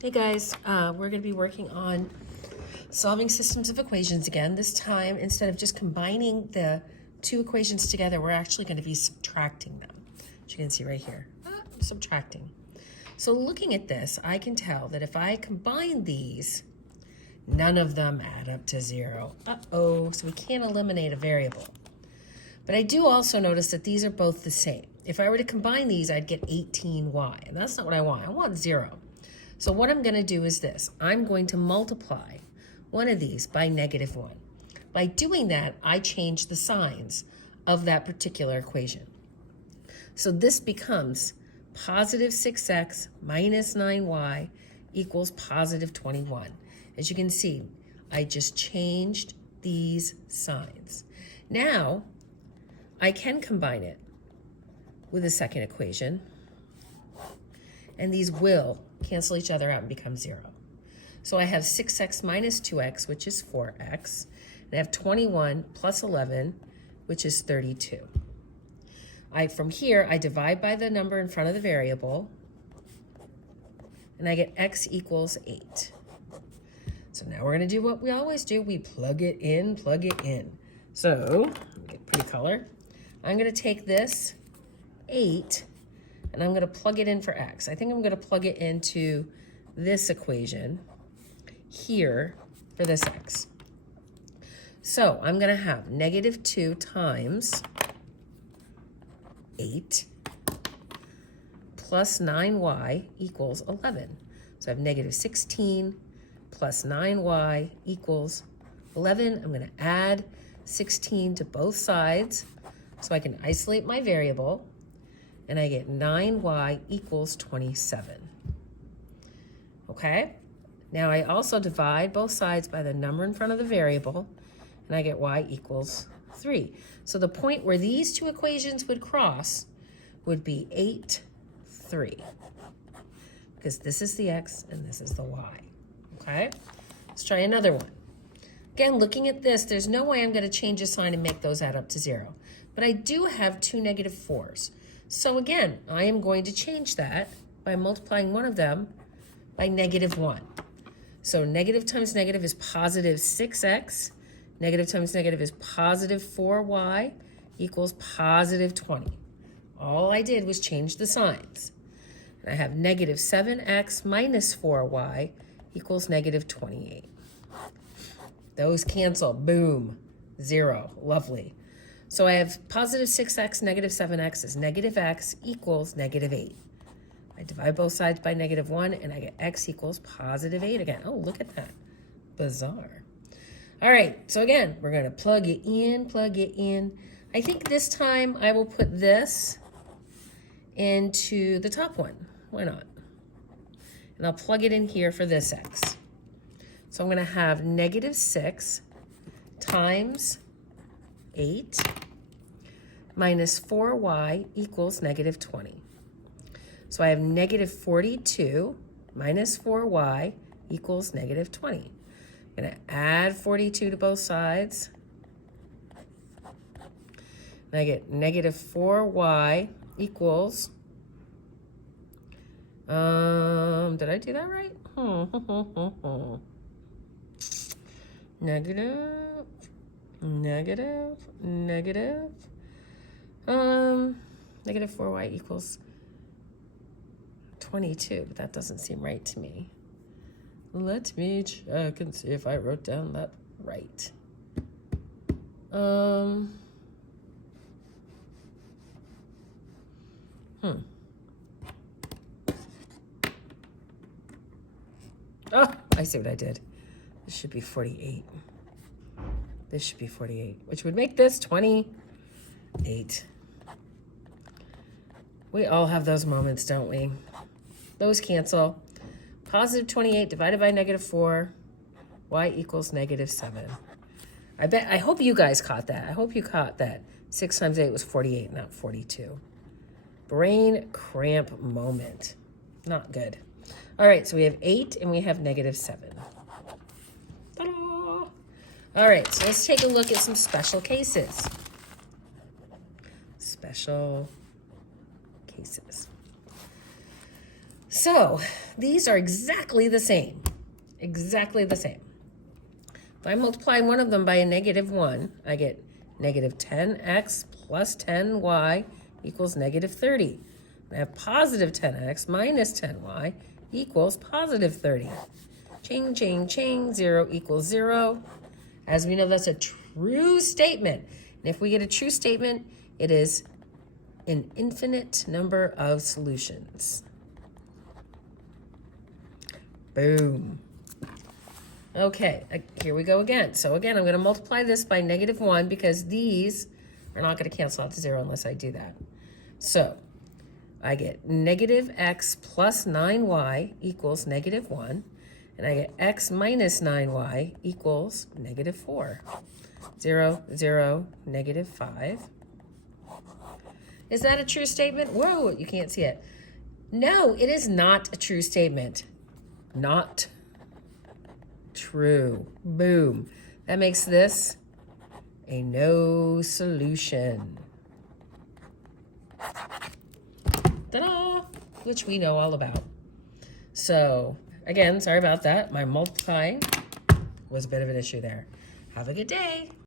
Hey guys, we're going to be working on solving systems of equations again. This time, instead of just combining the two equations together, we're actually going to be subtracting them. As you can see right here, subtracting. So looking at this, I can tell that if I combine these, none of them add up to 0. So we can't eliminate a variable. But I do also notice that these are both the same. If I were to combine these, I'd get 18y, and that's not what I want. I want 0. So what I'm going to do is this. I'm going to multiply one of these by -1. By doing that, I change the signs of that particular equation. So this becomes positive 6x minus 9y equals positive 21. As you can see, I just changed these signs. Now, I can combine it with a second equation, and these will cancel each other out and become 0. So I have 6x minus 2x, which is 4x, and I have 21 plus 11, which is 32. From here, I divide by the number in front of the variable, and I get x equals 8. So now we're going to do what we always do. We plug it in, plug it in. So, get pretty color. I'm going to take this 8, and I'm going to plug it in for x. I think I'm going to plug it into this equation here for this x. So I'm going to have -2 times 8 plus 9y equals 11. So I have -16 plus 9y equals 11. I'm going to add 16 to both sides so I can isolate my variable, and I get 9y equals 27. Okay? Now I also divide both sides by the number in front of the variable, and I get y equals 3. So the point where these two equations would cross would be 8, 3. Because this is the x and this is the y. Okay? Let's try another one. Again, looking at this, there's no way I'm going to change a sign and make those add up to 0. But I do have two -4s. So again, I am going to change that by multiplying one of them by -1. So negative times negative is positive 6x. Negative times negative is positive 4y equals positive 20. All I did was change the signs. And I have -7x minus 4y equals -28. Those cancel. Boom. 0. Lovely. So I have positive 6x, -7x is -x equals -8. I divide both sides by -1, and I get x equals positive 8 again. Oh, look at that. Bizarre. All right, so again, we're going to plug it in, plug it in. I think this time I will put this into the top one. Why not? And I'll plug it in here for this x. So I'm going to have -6 times 8 minus 4y equals -20. So I have -42 minus 4y equals -20. I'm going to add 42 to both sides. And I get -4y equals, did I do that right? Negative, -4y equals 22, but that doesn't seem right to me. Let me check and see if I wrote down that right. Oh, I see what I did. This should be 48. This should be 48, which would make this 28. We all have those moments, don't we? Those cancel. Positive 28 divided by -4, y equals -7. I hope you guys caught that. I hope you caught that 6 times 8 was 48, not 42. Brain cramp moment. Not good. All right, so we have 8 and we have -7. Ta-da! All right, so let's take a look at some special cases. Special cases. So these are exactly the same. Exactly the same. If I multiply one of them by a -1, I get negative 10x plus 10y equals negative 30. I have positive 10x minus 10y equals positive 30. Ching, ching, ching, 0 equals 0. As we know, that's a true statement. And if we get a true statement, it is an infinite number of solutions. Boom. Okay, here we go again. So again, I'm going to multiply this by -1 because these are not going to cancel out to 0 unless I do that. So I get negative x plus 9y equals -1. And I get x minus 9y equals -4. 0, 0, -5. Is that a true statement? Whoa, you can't see it. No, it is not a true statement. Not true. Boom. That makes this a no solution. Ta-da! Which we know all about. So, again, sorry about that. My multiplying was a bit of an issue there. Have a good day.